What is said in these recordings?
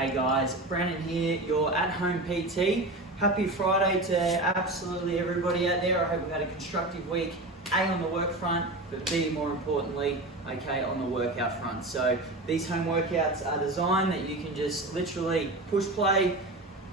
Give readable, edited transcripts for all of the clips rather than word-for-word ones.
Hey guys, Brandon here, your at-home PT. Happy Friday to absolutely everybody out there. I hope we've had a constructive week, A, on the work front, but B, more importantly, okay, on the workout front. So these home workouts are designed that you can just literally push play,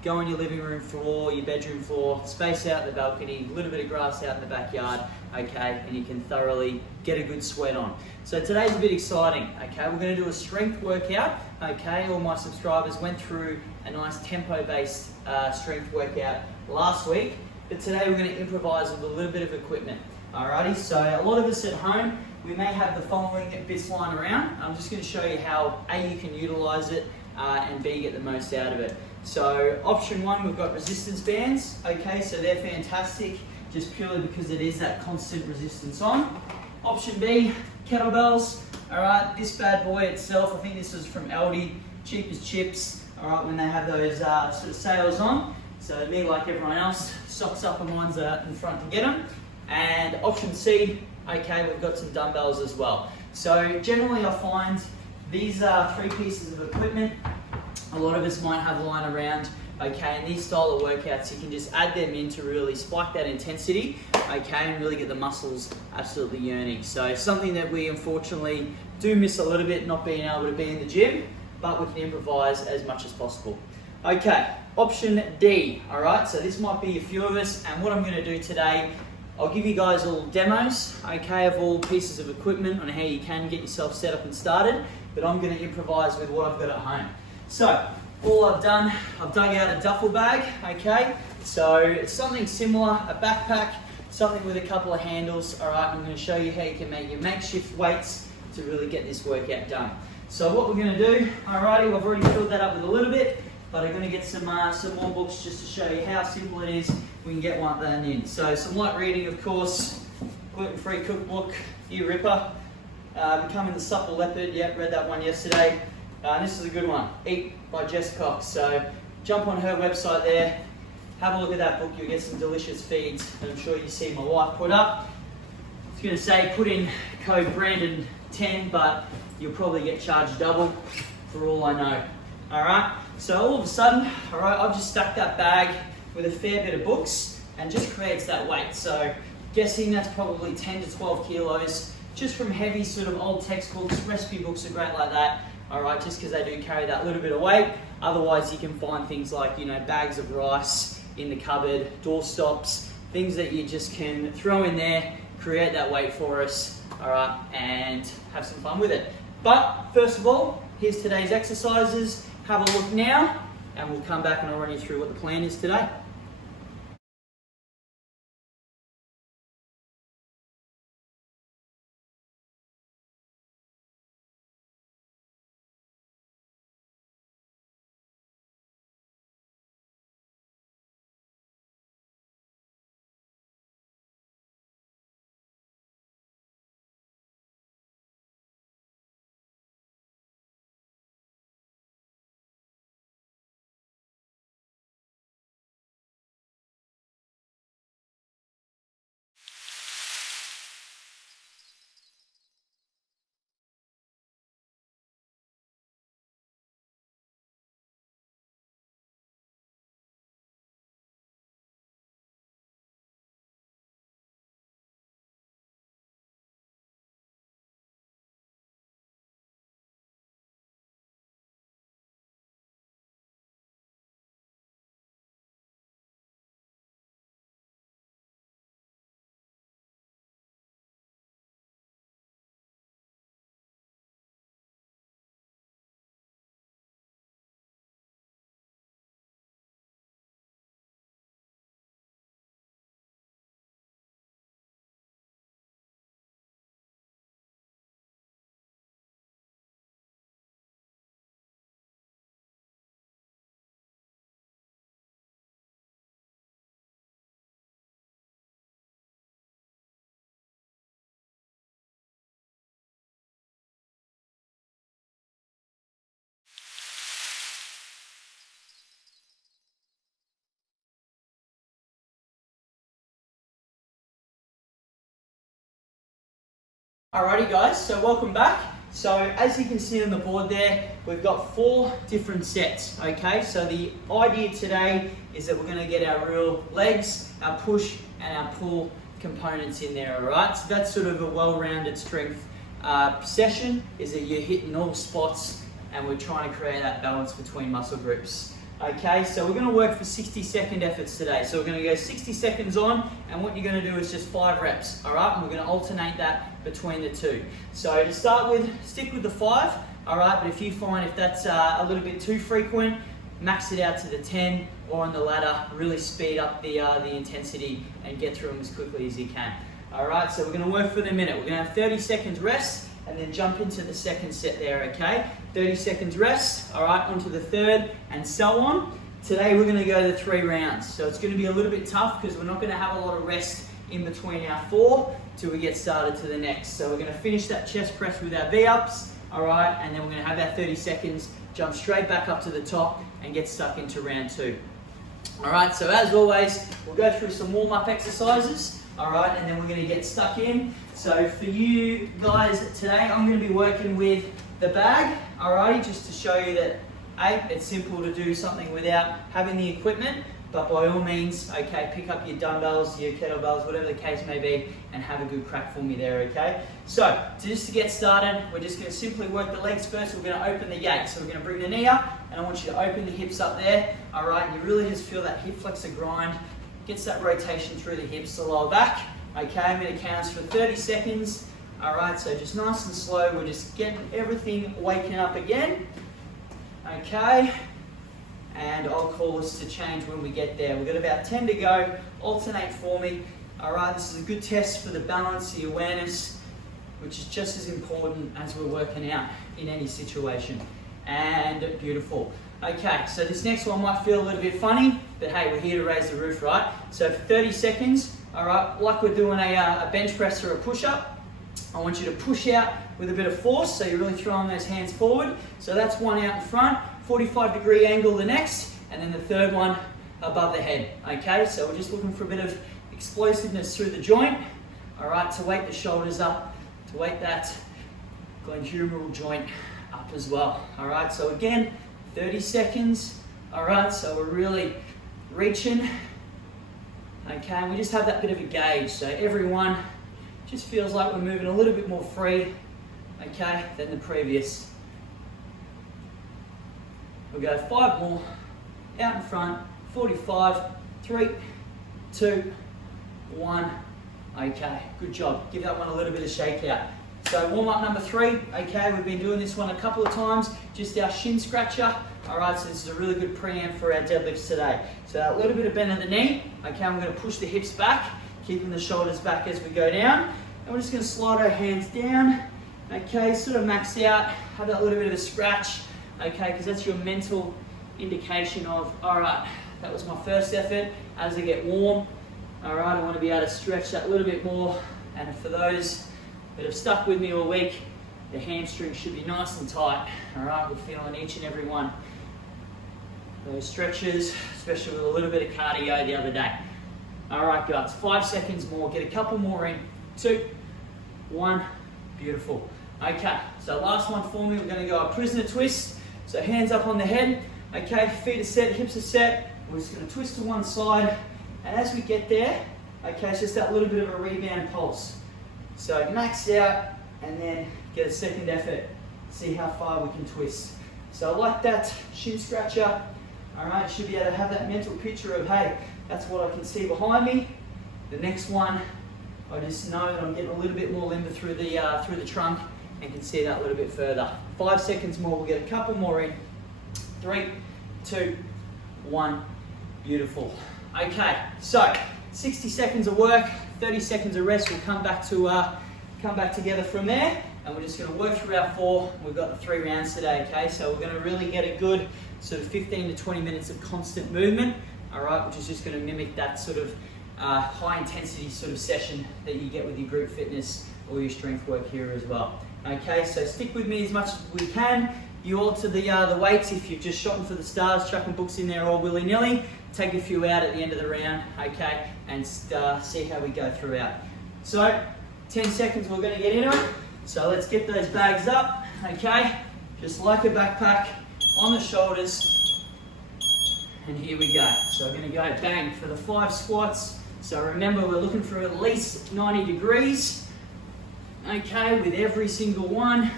go on your living room floor, your bedroom floor, space out the balcony, a little bit of grass out in the backyard, okay, and you can thoroughly get a good sweat on. So today's a bit exciting, okay, we're going to do a strength workout, okay, all my subscribers went through a nice tempo-based strength workout last week, but today we're going to improvise with a little bit of equipment. Alrighty, so a lot of us at home, we may have the following bits lying around. I'm just going to show you how A, you can utilize it, and B, get the most out of it. So option one, we've got resistance bands, okay, so they're fantastic just purely because it is that constant resistance on. Option B, kettlebells, all right, this bad boy itself, I think this was from Aldi, cheap as chips, all right, when they have those sort of sales on. So me, like everyone else, socks up and mine's in front to get them. And option C, okay, we've got some dumbbells as well. So generally I find these three pieces of equipment, a lot of us might have lying around, okay, and these style of workouts, you can just add them in to really spike that intensity, okay, and really get the muscles absolutely yearning. So something that we unfortunately do miss a little bit, not being able to be in the gym, but we can improvise as much as possible. Okay, option D, all right, so this might be a few of us, and what I'm gonna do today, I'll give you guys all demos, okay, of all pieces of equipment on how you can get yourself set up and started, but I'm gonna improvise with what I've got at home. So, all I've done, I've dug out a duffel bag, okay? So, it's something similar, a backpack, something with a couple of handles, all right? I'm gonna show you how you can make your makeshift weights to really get this workout done. So what we're gonna do, alrighty, I've already filled that up with a little bit, but I'm gonna get some more books just to show you how simple it is. We can get one done in. So some light reading, of course, gluten-free cookbook, Ear Ripper, Becoming the Supple Leopard, yep, read that one yesterday. This is a good one, Heap by Jess Cox. So jump on her website there, have a look at that book, you'll get some delicious feeds that I'm sure you see my wife put up. I was gonna say put in code Brandon10, but you'll probably get charged double for all I know. All right, so all of a sudden, all right, I've just stacked that bag with a fair bit of books and just creates that weight. So guessing that's probably 10 to 12 kilos, just from heavy sort of old textbooks, recipe books are great like that. All right, just because they do carry that little bit of weight. Otherwise, you can find things like, you know, bags of rice in the cupboard, door stops, things that you just can throw in there, create that weight for us, all right, and have some fun with it. But first of all, here's today's exercises. Have a look now, and we'll come back and I'll run you through what the plan is today. Alrighty guys, so welcome back. So as you can see on the board there, we've got 4 different sets, okay? So the idea today is that we're gonna get our real legs, our push, and our pull components in there, all right? So that's sort of a well-rounded strength session, is that you're hitting all spots and we're trying to create that balance between muscle groups. Okay, so we're gonna work for 60-second efforts today. So we're gonna go 60 seconds on, and what you're gonna do is just 5 reps, all right? And we're gonna alternate that between the 2. So to start with, stick with the 5, all right? But if you find if that's a little bit too frequent, max it out to the 10, or on the ladder, really speed up the intensity and get through them as quickly as you can. All right, so we're gonna work for the minute. We're gonna have 30 seconds rest, and then jump into the second set there, okay? 30 seconds rest, all right, onto the third, and so on. Today we're gonna go to 3 rounds. So it's gonna be a little bit tough because we're not gonna have a lot of rest in between our 4 till we get started to the next. So we're gonna finish that chest press with our V-ups, all right, and then we're gonna have our 30 seconds, jump straight back up to the top and get stuck into round 2. All right, so as always, we'll go through some warm-up exercises, all right, and then we're gonna get stuck in. So for you guys today, I'm gonna be working with the bag, alrighty, just to show you that, it's simple to do something without having the equipment, but by all means, okay, pick up your dumbbells, your kettlebells, whatever the case may be, and have a good crack for me there, okay? So, just to get started, we're just gonna simply work the legs first. We're gonna open the gate. So we're gonna bring the knee up, and I want you to open the hips up there, all right? You really just feel that hip flexor grind, gets that rotation through the hips, the lower back. Okay, I'm going to count for 30 seconds. All right, so just nice and slow. We're just getting everything waking up again. Okay, and I'll call us to change when we get there. We've got about 10 to go. Alternate for me. All right, this is a good test for the balance, the awareness, which is just as important as we're working out in any situation. And beautiful. Okay, so this next one might feel a little bit funny, but hey, we're here to raise the roof, right? So for 30 seconds, all right, like we're doing a bench press or a push-up, I want you to push out with a bit of force, so you're really throwing those hands forward. So that's one out in front, 45-degree angle the next, and then the third one above the head, okay? So we're just looking for a bit of explosiveness through the joint, all right, to wake the shoulders up, to wake that glenohumeral joint up as well, all right? So again, 30 seconds, all right, so we're really reaching, okay, and we just have that bit of a gauge, so everyone just feels like we're moving a little bit more free, okay, than the previous. We'll go 5 more, out in front, 45, 3, 2, 1, okay, good job, give that one a little bit of shake out. So warm up number 3, okay, we've been doing this one a couple of times, just our shin scratcher. All right, so this is a really good preamp for our deadlifts today. So a little bit of bend of the knee, okay, I'm gonna push the hips back, keeping the shoulders back as we go down. And we're just gonna slide our hands down, okay, sort of max out, have that little bit of a scratch, okay, because that's your mental indication of, all right, that was my first effort. As I get warm, all right, I wanna be able to stretch that a little bit more. And for those that have stuck with me all week, the hamstrings should be nice and tight. All right, we're feeling each and every one. Those stretches, especially with a little bit of cardio the other day. All right, guys, 5 seconds more. Get a couple more in. 2, 1, beautiful. Okay, so last one for me, we're gonna go a prisoner twist. So hands up on the head. Okay, feet are set, hips are set. We're just gonna twist to one side. And as we get there, okay, it's just that little bit of a rebound pulse. So max out and then get a second effort. See how far we can twist. So like that shin scratcher, all right, you should be able to have that mental picture of, hey, that's what I can see behind me. The next one, I just know that I'm getting a little bit more limber through the trunk and can see that a little bit further. 5 seconds more, we'll get a couple more in. 3, 2, 1, beautiful. Okay, so 60 seconds of work, 30 seconds of rest. We'll come back together from there, and we're just going to work through our 4. We've got the 3 rounds today, okay? So we're going to really get a good sort of 15 to 20 minutes of constant movement, all right, which is just going to mimic that sort of high intensity sort of session that you get with your group fitness or your strength work here as well. Okay, so stick with me as much as we can. You alter the weights if you're just shotting for the stars, chucking books in there all willy-nilly. Take a few out at the end of the round, okay, and see how we go throughout. So, 10 seconds, we're going to get into it. So let's get those bags up, okay? Just like a backpack on the shoulders. And here we go. So we're gonna go bang for the 5 squats. So remember, we're looking for at least 90 degrees, okay, with every single one.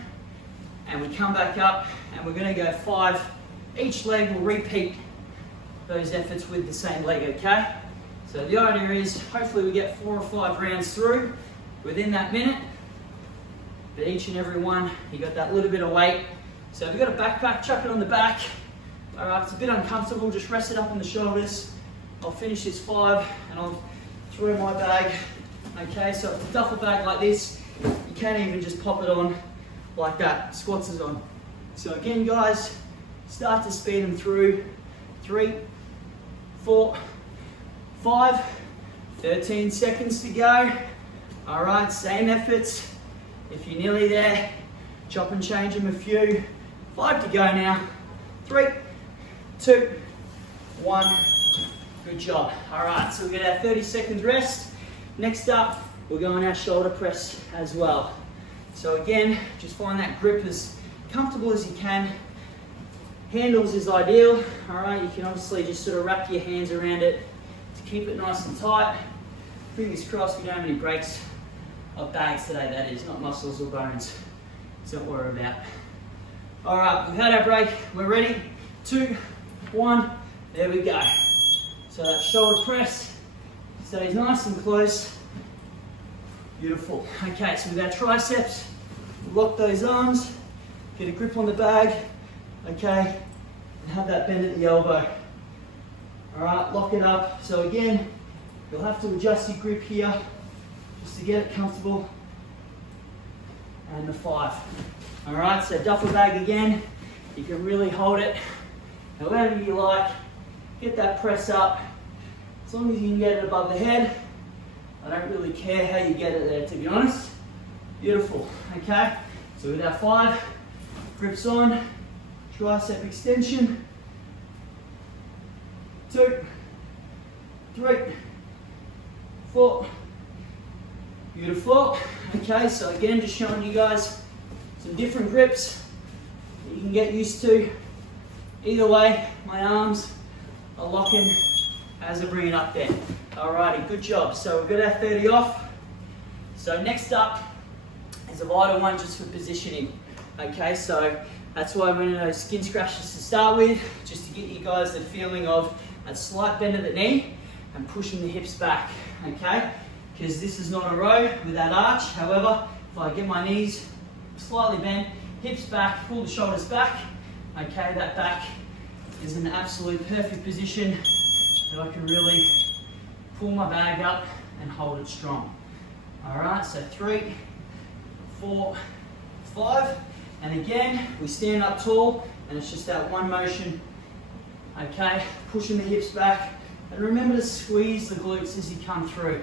And we come back up and we're gonna go 5. Each leg will repeat those efforts with the same leg, okay? So the idea is, hopefully we get 4 or 5 rounds through within that minute. But each and every one, you got that little bit of weight. So if you've got a backpack, chuck it on the back. All right, if it's a bit uncomfortable, just rest it up on the shoulders. I'll finish this 5 and I'll throw my bag. Okay, so if it's a duffel bag like this, you can even just pop it on like that. Squats is on. So again, guys, start to speed them through. 3, 4, 5, 13 seconds to go. All right, same efforts. If you're nearly there, chop and change them a few. 5 to go now. 3, 2, 1. Good job. All right, so we get our 30 seconds rest. Next up, we're going our shoulder press as well. So again, just find that grip as comfortable as you can. Handles is ideal. All right, you can obviously just sort of wrap your hands around it to keep it nice and tight. Fingers crossed we don't have any breaks of bags today, that is, not muscles or bones. So don't worry about. All right, we've had our break. We're ready. 2, 1, there we go. So that shoulder press stays nice and close. Beautiful. Okay, so with our triceps, lock those arms, get a grip on the bag, okay, and have that bend at the elbow. All right, lock it up. So again, you'll have to adjust your grip here just to get it comfortable. And the 5. All right, so duffel bag again. You can really hold it however you like. Get that press up. As long as you can get it above the head. I don't really care how you get it there, to be honest. Beautiful, okay? So with our 5, grips on, tricep extension. 2, 3, 4. Beautiful. Okay, so again, just showing you guys some different grips that you can get used to. Either way, my arms are locking as I bring it up there. Alrighty, good job. So we've got our 30 off. So next up is a vital one just for positioning. Okay, so that's why we're in those skin scratches to start with, just to get you guys the feeling of a slight bend of the knee and pushing the hips back, okay? Because this is not a row with that arch. However, if I get my knees slightly bent, hips back, pull the shoulders back, okay, that back is an absolute perfect position that I can really pull my bag up and hold it strong. All right, so 3, 4, 5, and again, we stand up tall, and it's just that one motion, okay, pushing the hips back, and remember to squeeze the glutes as you come through.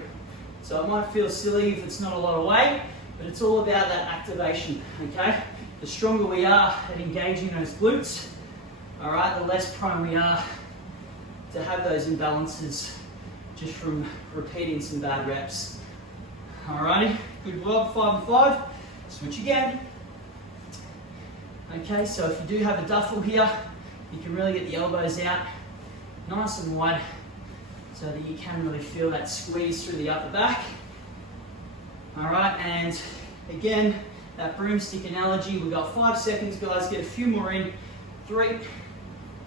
So it might feel silly if it's not a lot of weight, but it's all about that activation, okay? The stronger we are at engaging those glutes, all right, the less prone we are to have those imbalances just from repeating some bad reps. Alrighty, good job, 5 and 5. Switch again. Okay, so if you do have a duffel here, you can really get the elbows out nice and wide so that you can really feel that squeeze through the upper back. Alright, and again, that broomstick analogy, we've got 5 seconds, guys, get a few more in. 3,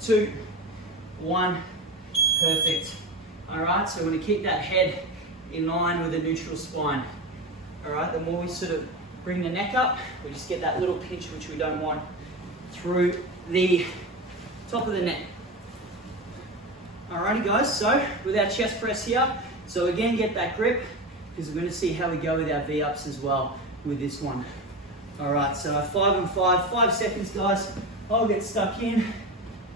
2, 1, perfect. All right, so we're gonna keep that head in line with a neutral spine. All right, the more we sort of bring the neck up, we just get that little pinch, which we don't want, through the top of the neck. Alrighty guys, so with our chest press here, so again, get that grip, because we're gonna see how we go with our V-ups as well with this one. All right, so 5 and 5, 5 seconds guys, I'll get stuck in.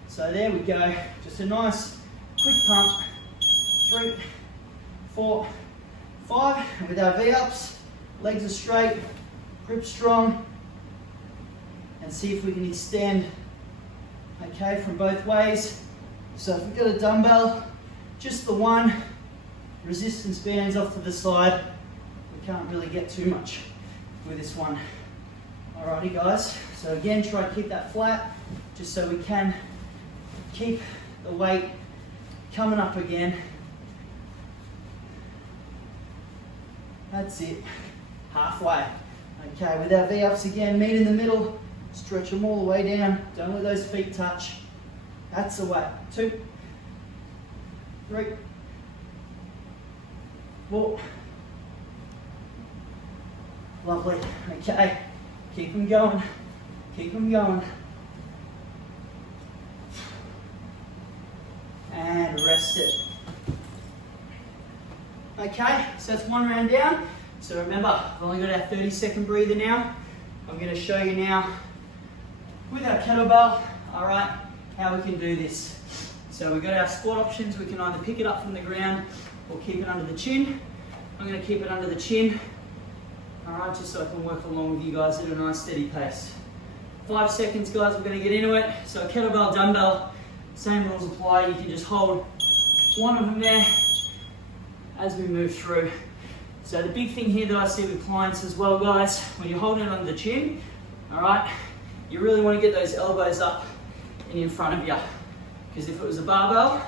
So there we go, just a nice quick pump. 3, 4, 5, and with our V-ups, legs are straight, grip strong, and see if we can extend, okay, from both ways. So if we've got a dumbbell, just the one, resistance bands off to the side, we can't really get too much with this one. Alrighty guys, so again, try to keep that flat, just so we can keep the weight coming up again. That's it, halfway. Okay, with our V-ups again, meet in the middle, stretch them all the way down, don't let those feet touch. That's the weight. 2, 3, 4. Lovely, okay. Keep them going, keep them going. And rest it. Okay, so that's one round down. So remember, I've only got our 30-second breather now. I'm going to show you now with our kettlebell, all right, how we can do this. So we've got our squat options. We can either pick it up from the ground or keep it under the chin. I'm going to keep it under the chin. All right, just so I can work along with you guys at a nice steady pace. 5 seconds, guys, we're going to get into it. So kettlebell, dumbbell, same rules apply. You can just hold one of them there as we move through. So the big thing here that I see with clients as well, guys, when you're holding it under the chin, all right, you really want to get those elbows up and in front of you. Because if it was a barbell,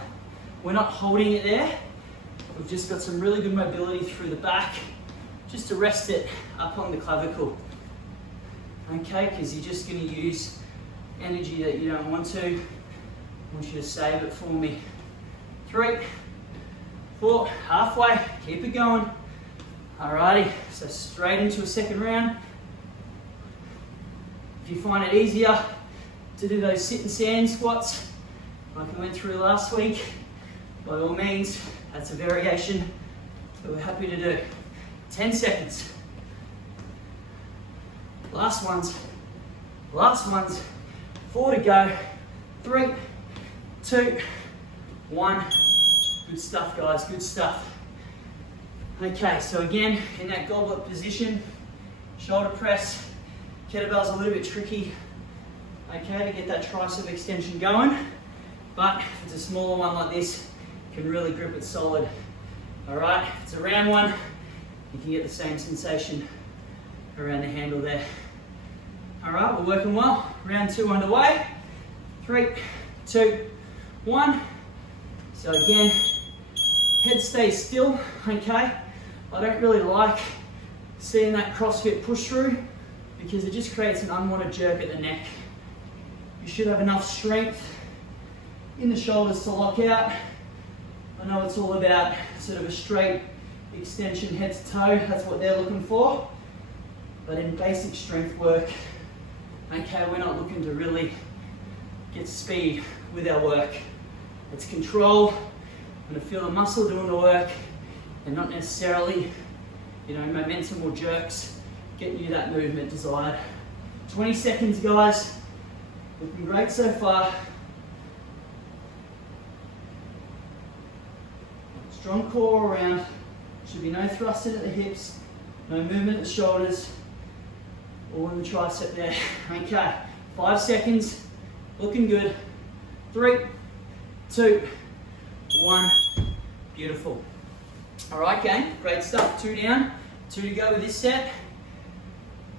we're not holding it there. We've just got some really good mobility through the back, just to rest it up on the clavicle. Okay, because you're just going to use energy that you don't want to. I want you to save it for me. 3, 4, halfway, keep it going. Alrighty, so straight into a second round. If you find it easier to do those sit and stand squats, like I went through last week, by all means, that's a variation that we're happy to do. 10 seconds. Last ones. Last ones. 4 to go. 3, 2, 1. Good stuff, guys. Good stuff. Okay, so again, in that goblet position, shoulder press. Kettlebell's a little bit tricky, okay, to get that tricep extension going. But if it's a smaller one like this, you can really grip it solid. All right, if it's a round one, you can get the same sensation around the handle there. All right, we're working well. Round 2 underway. 3, 2, 1. So again, head stays still, okay? I don't really like seeing that CrossFit push through because it just creates an unwanted jerk at the neck. You should have enough strength in the shoulders to lock out. I know it's all about sort of a straight extension head to toe, that's what they're looking for. But in basic strength work, okay, we're not looking to really get speed with our work. It's control. I'm going to feel the muscle doing the work and not necessarily, momentum or jerks getting you that movement desired. 20 seconds, guys. Looking great so far. Strong core around. Should be no thrusting at the hips, no movement at the shoulders, or in the tricep there. Okay, 5 seconds. Looking good. 3, 2, 1. Beautiful. All right, gang, great stuff. 2 down, 2 to go with this set.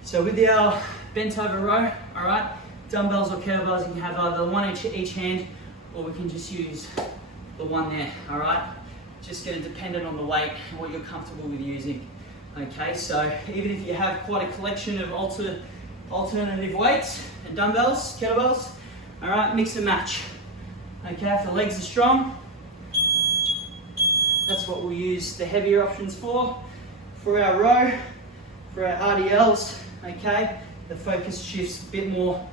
So with our bent over row, all right, dumbbells or kettlebells, you can have either one each hand, or we can just use the one there, all right? Just going to depend on the weight and what you're comfortable with using. Okay, so even if you have quite a collection of alternative weights and dumbbells, kettlebells, all right, mix and match. Okay, if the legs are strong, that's what we'll use the heavier options for. For our row, for our RDLs, okay, the focus shifts a bit more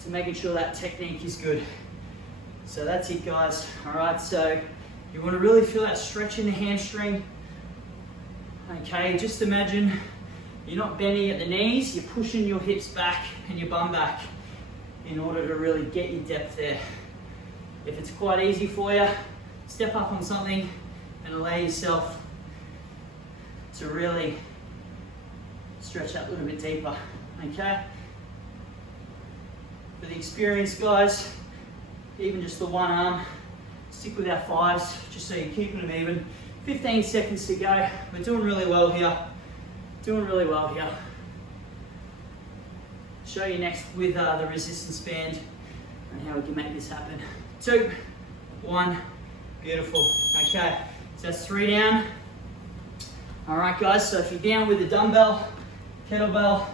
to making sure that technique is good. So that's it, guys. All right, so you want to really feel that stretch in the hamstring. Okay, just imagine you're not bending at the knees, you're pushing your hips back and your bum back in order to really get your depth there. If it's quite easy for you, step up on something and allow yourself to really stretch out a little bit deeper, okay? For the experienced guys, even just the one arm, stick with our 5s, just so you're keeping them even. 15 seconds to go. We're doing really well here. Doing really well here. show you next with the resistance band and how we can make this happen. 2, 1, beautiful. Okay, so that's 3 down. All right, guys, so if you're down with the dumbbell, kettlebell,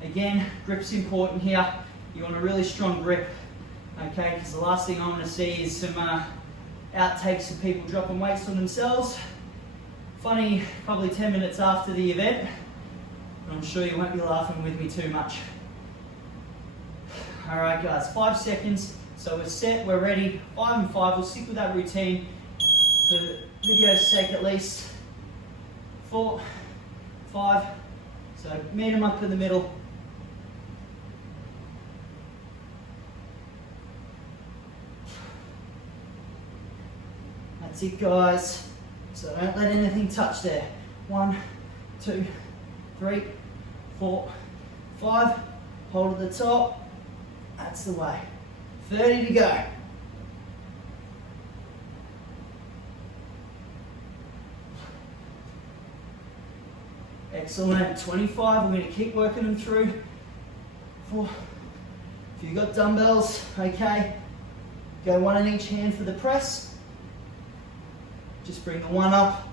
again, grip's important here. You want a really strong grip, okay, because the last thing I want to see is some outtakes of people dropping weights on themselves. Funny, probably 10 minutes after the event, but I'm sure you won't be laughing with me too much. All right, guys, 5 seconds. So we're set, we're ready. 5 and 5, we'll stick with that routine for the video's sake at least. 4, 5, so meet them up in the middle. That's it, guys. So don't let anything touch there. 1, 2, 3, 4, 5. Hold at the top. That's the way. 30 to go. Excellent. 25. We're going to keep working them through. 4. If you've got dumbbells, okay, go 1 in each hand for the press. Just bring the 1 up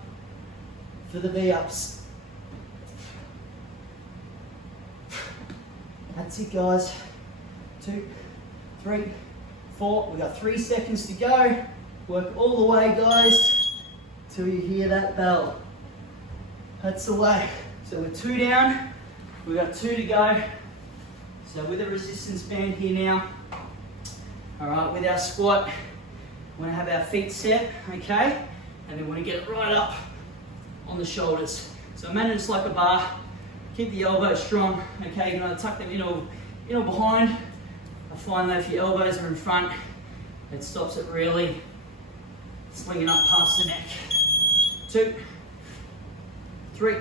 for the V-ups. That's it, guys. 2, 3, 4. We've got 3 seconds to go. Work all the way, guys, till you hear that bell. That's the way. So we're 2 down. We've got 2 to go. So with a resistance band here now. All right, with our squat, we want to have our feet set, okay? And then we want to get it right up on the shoulders. So imagine it's like a bar. Keep the elbows strong, okay? You're going to tuck them in or behind. I find that if your elbows are in front, it stops it really slinging up past the neck. 2, 3,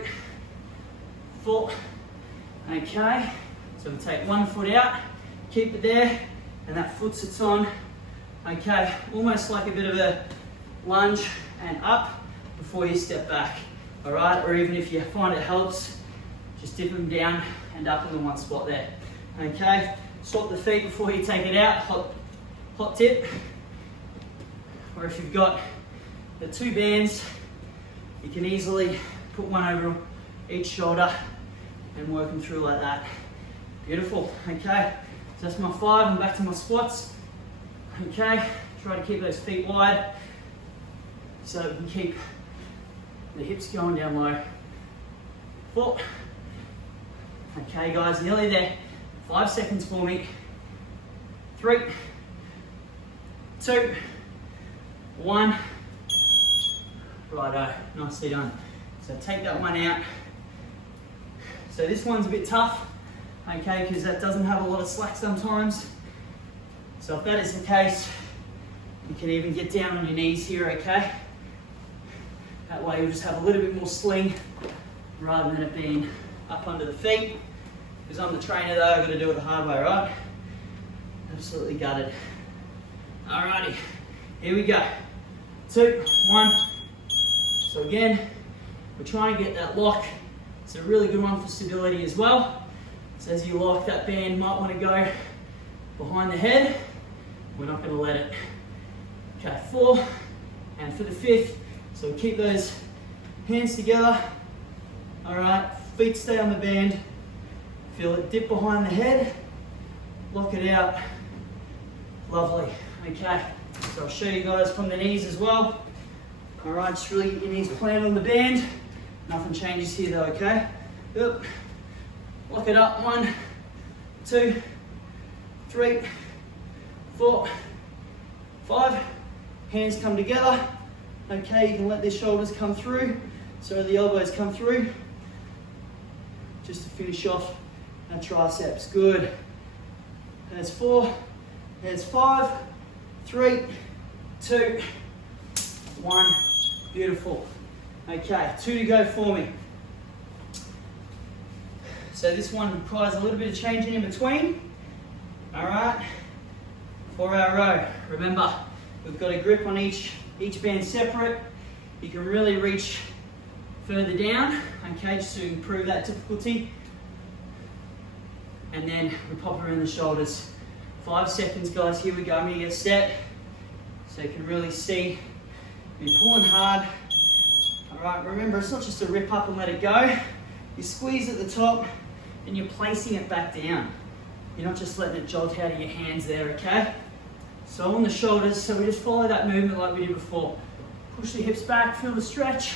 4. Okay, so we take 1 foot out, keep it there, and that foot sits on. Okay, almost like a bit of a lunge and up before you step back. All right, or even if you find it helps, just dip them down and up in the one spot there. Okay, swap the feet before you take it out, hot tip. Or if you've got the 2 bands, you can easily put 1 over each shoulder and work them through like that. Beautiful, okay. So that's my 5, and back to my squats. Okay, try to keep those feet wide so we can keep the hips going down low. 4. Okay, guys, nearly there. 5 seconds for me. 3, 2, 1. Righto, nicely done. So take that one out. So this one's a bit tough, okay, because that doesn't have a lot of slack sometimes. So if that is the case, you can even get down on your knees here, okay? That way you'll just have a little bit more sling rather than it being up under the feet. Because I'm the trainer though, I've got to do it the hard way, right? Absolutely gutted. Alrighty, here we go. 2, 1. So again, we're trying to get that lock. It's a really good one for stability as well. So as you lock, that band might want to go behind the head. We're not going to let it. Okay, 4, and for the 5th, so keep those hands together. All right, feet stay on the band. Feel it dip behind the head. Lock it out. Lovely. Okay, so I'll show you guys from the knees as well. All right, just really get your knees planted on the band. Nothing changes here though, okay? Yep. Lock it up. 1, 2, 3, 4, 5. Hands come together. Okay, you can let the shoulders come through, so the elbows come through. Just to finish off our triceps. Good. There's 4. There's 5. 3, 2, 1. Beautiful. Okay, 2 to go for me. So this one requires a little bit of changing in between. All right, for our row. Remember, we've got a grip on each band separate. You can really reach further down, okay, just to improve that difficulty. and then we pop around the shoulders. 5 seconds, guys. Here we go. I'm going to get set so you can really see. You're pulling hard. All right, remember, it's not just a rip up and let it go. You squeeze at the top and you're placing it back down. You're not just letting it jolt out of your hands there, okay? So on the shoulders, so we just follow that movement like we did before. Push the hips back, feel the stretch,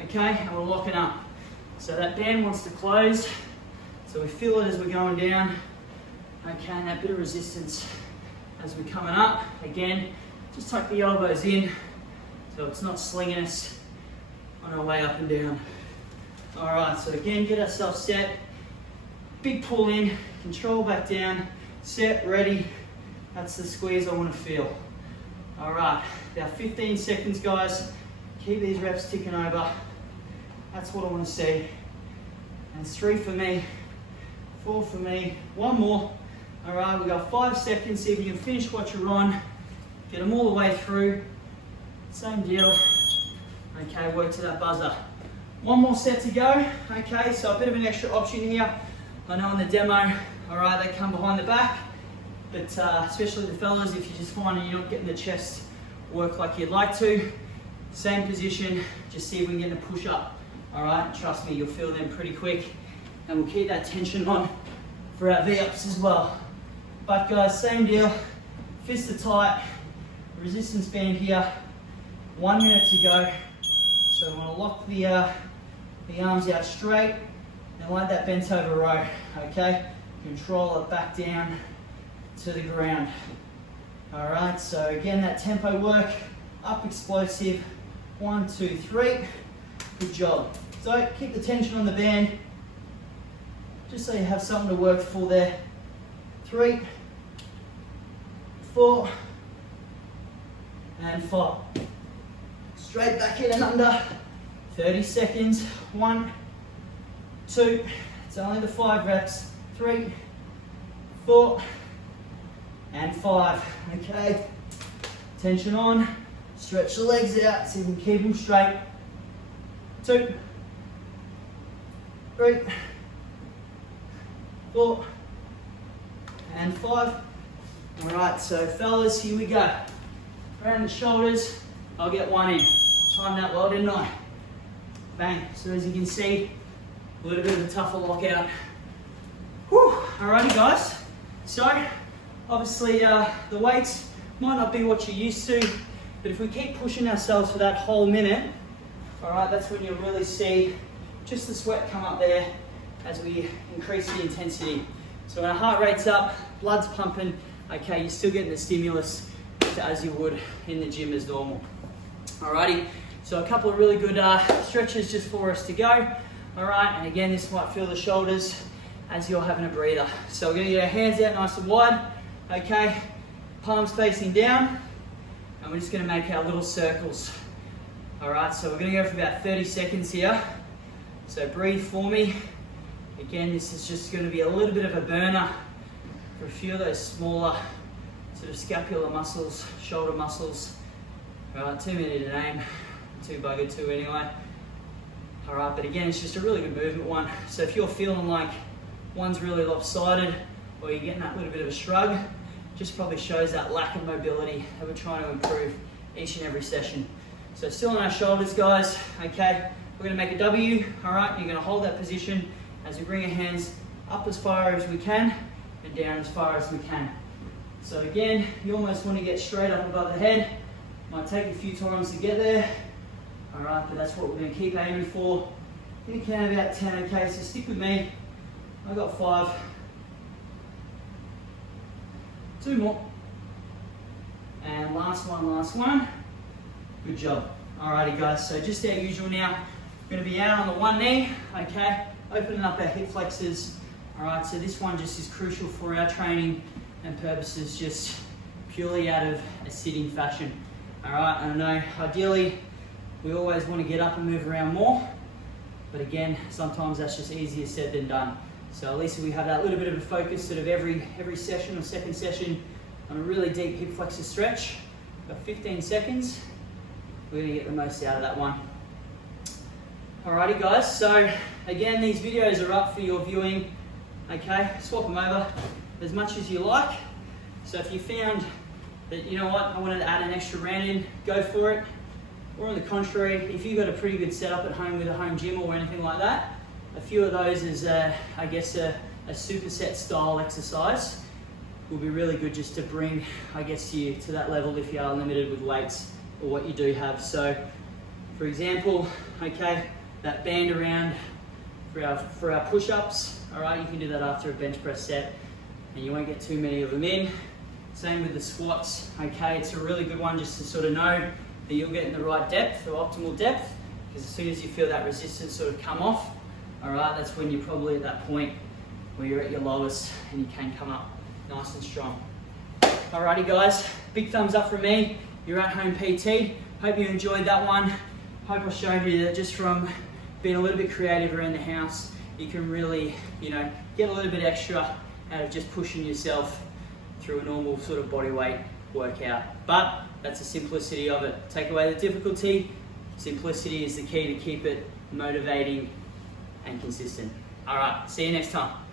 okay? And we're locking up. So that band wants to close. So we feel it as we're going down. Okay, and that bit of resistance as we're coming up. Again, just tuck the elbows in so it's not slinging us on our way up and down. All right, so again, get ourselves set. Big pull in, control back down, set, ready. That's the squeeze I want to feel. All right, about 15 seconds, guys. Keep these reps ticking over. That's what I want to see. And 3 for me, 4 for me, 1 more. All right, we've got 5 seconds. See if you can finish what you're on. Get them all the way through. Same deal. Okay, work to that buzzer. 1 more set to go. Okay, so a bit of an extra option here. I know in the demo, all right, they come behind the back, but especially the fellas, if you're just finding you're not getting the chest work like you'd like to, same position, just see if we can get a push up. All right, trust me, you'll feel them pretty quick, and we'll keep that tension on for our V-ups as well. But guys, same deal, fists are tight, resistance band here, 1 minute to go. So we want to lock the arms out straight and like that bent over row, okay? Control it back down to the ground. All right, so again, that tempo work, up explosive, 1, 2, 3, good job. So keep the tension on the band, just so you have something to work for there. 3, 4, and 5. Straight back in and under, 30 seconds, 1, 2, it's only the 5 reps, 3, 4, and 5, okay? Tension on, stretch the legs out so you can keep them straight. 2, 3, 4, and 5. All right, so fellas, here we go. Around the shoulders, I'll get 1 in. Timed that well, didn't I? Bang. So as you can see, a little bit of a tougher lockout. Whew. Alrighty guys. So, obviously the weights might not be what you're used to, but if we keep pushing ourselves for that whole minute, alright, that's when you'll really see just the sweat come up there as we increase the intensity. So when our heart rate's up, blood's pumping, okay, you're still getting the stimulus as you would in the gym as normal. Alrighty, so a couple of really good stretches just for us to go. Alright, and again, this might feel the shoulders as you're having a breather. So we're gonna get our hands out nice and wide, okay, palms facing down, and we're just gonna make our little circles. Alright, so we're gonna go for about 30 seconds here. So breathe for me. Again, this is just gonna be a little bit of a burner for a few of those smaller sort of scapular muscles, shoulder muscles. Alright, 2 minutes to aim, 2 bugger 2 anyway. Alright, but again, it's just a really good movement one. So if you're feeling like one's really lopsided or you're getting that little bit of a shrug, just probably shows that lack of mobility that we're trying to improve each and every session. So still on our shoulders, guys, okay? We're gonna make a W, alright? You're gonna hold that position as we bring our hands up as far as we can and down as far as we can. So again, you almost want to get straight up above the head. Might take a few times to get there. Alright, but that's what we're going to keep aiming for. I think you can about 10, okay, so stick with me. I've got 5. 2 more. And last one. Good job. Alrighty guys, so just our usual now. We're going to be out on the one knee, okay? Opening up our hip flexors. Alright, so this one just is crucial for our training and purposes, just purely out of a sitting fashion. Alright, I know ideally we always want to get up and move around more, but again, sometimes that's just easier said than done. So at least we have that little bit of a focus sort of every session or second session on a really deep hip flexor stretch. Got 15 seconds. We're going to get the most out of that one. Alrighty guys, so again, these videos are up for your viewing Okay, swap them over as much as you like. So if you found that, you know what, I wanted to add an extra round in, go for it. Or on the contrary, if you've got a pretty good setup at home with a home gym or anything like that, a few of those is, I guess, a superset style exercise will be really good just to bring, I guess, you to that level if you are limited with weights or what you do have. So, for example, okay, that band around for our push-ups, all right, you can do that after a bench press set and you won't get too many of them in. Same with the squats, okay, it's a really good one just to sort of know that you're getting the right depth or optimal depth, because as soon as you feel that resistance sort of come off, all right, that's when you're probably at that point where you're at your lowest and you can come up nice and strong. Alrighty guys, big thumbs up from me. You're at home PT. Hope you enjoyed that one. Hope I showed you that just from being a little bit creative around the house, you can really, you know, get a little bit extra out of just pushing yourself through a normal sort of body weight workout. But that's the simplicity of it. Take away the difficulty. Simplicity is the key to keep it motivating and consistent. All right, see you next time.